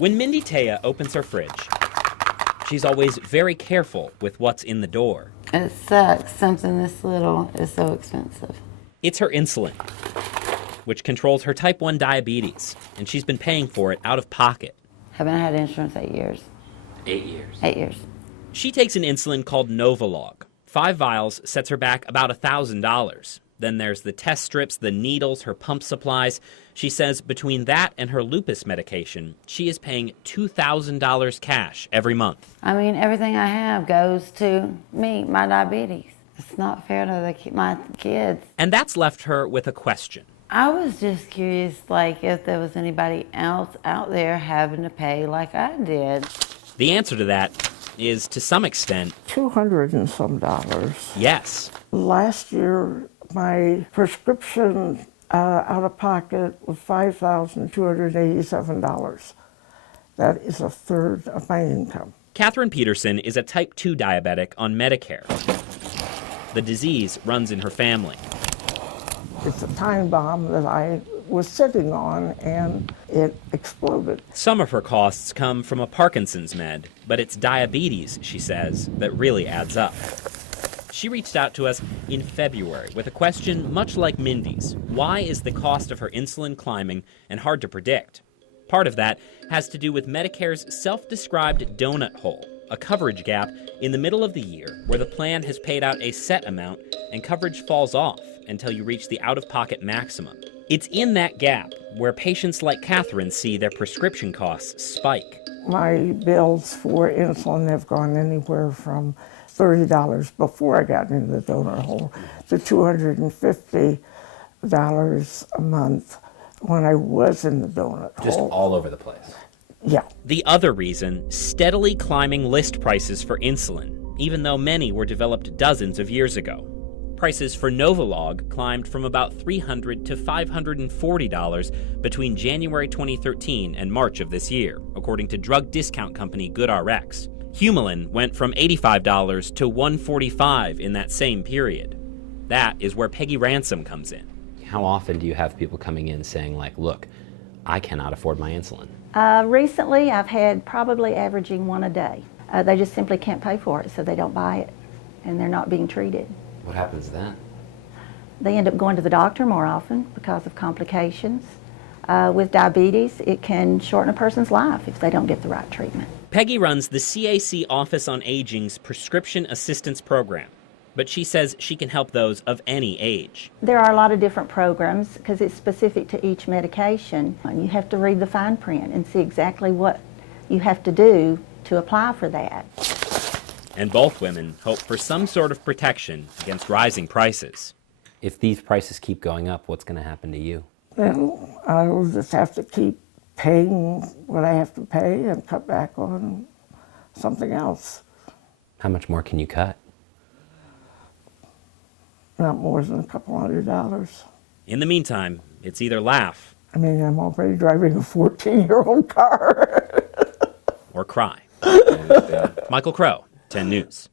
When Mindy Taya opens her fridge, she's always very careful with what's in the door. It sucks. Something this little is so expensive. It's her insulin, which controls her type 1 diabetes, and she's been paying for it out of pocket. Haven't had insurance 8 years. 8 years. 8 years. She takes an insulin called Novolog. 5 vials sets her back about $1,000. Then there's the test strips, the needles, her pump supplies. She says between that and her lupus medication, she is paying $2,000 cash every month. I mean, everything I have goes to me, my diabetes. It's not fair to my kids. And that's left her with a question. I was just curious, like, if there was anybody else out there having to pay like I did. The answer to that is, to some extent, $200 and some. Yes. Last year, my prescription out of pocket was $5,287. That is a third of my income. Katharine Peterson is a type 2 diabetic on Medicare. The disease runs in her family. It's a time bomb that I was sitting on, and it exploded. Some of her costs come from a Parkinson's med, but it's diabetes, she says, that really adds up. She reached out to us in February with a question much like Mindy's. Why is the cost of her insulin climbing and hard to predict? Part of that has to do with Medicare's self-described donut hole, a coverage gap in the middle of the year where the plan has paid out a set amount and coverage falls off until you reach the out-of-pocket maximum. It's in that gap where patients like Katharine see their prescription costs spike. My bills for insulin have gone anywhere from $30 before I got into the donut hole to $250 a month when I was in the donut hole. Just all over the place. Yeah. The other reason, steadily climbing list prices for insulin, even though many were developed dozens of years ago. Prices for Novolog climbed from about $300 to $540 between January 2013 and March of this year, according to drug discount company GoodRx. Humulin went from $85 to $145 in that same period. That is where Peggy Ransom comes in. How often do you have people coming in saying, like, look, I cannot afford my insulin? Recently, I've had probably averaging one a day. They just simply can't pay for it, so they don't buy it, and they're not being treated. What happens then? They end up going to the doctor more often because of complications. With diabetes, it can shorten a person's life if they don't get the right treatment. Peggy runs the CAC Office on Aging's Prescription Assistance Program, but she says she can help those of any age. There are a lot of different programs because it's specific to each medication. And you have to read the fine print and see exactly what you have to do to apply for that. And both women hope for some sort of protection against rising prices. If these prices keep going up, what's going to happen to you? Then I'll just have to keep paying what I have to pay and cut back on something else. How much more can you cut? Not more than a couple $100. In the meantime, it's either laugh I mean, I'm already driving a 14-year-old car. or cry. Michael Crow, 10 News.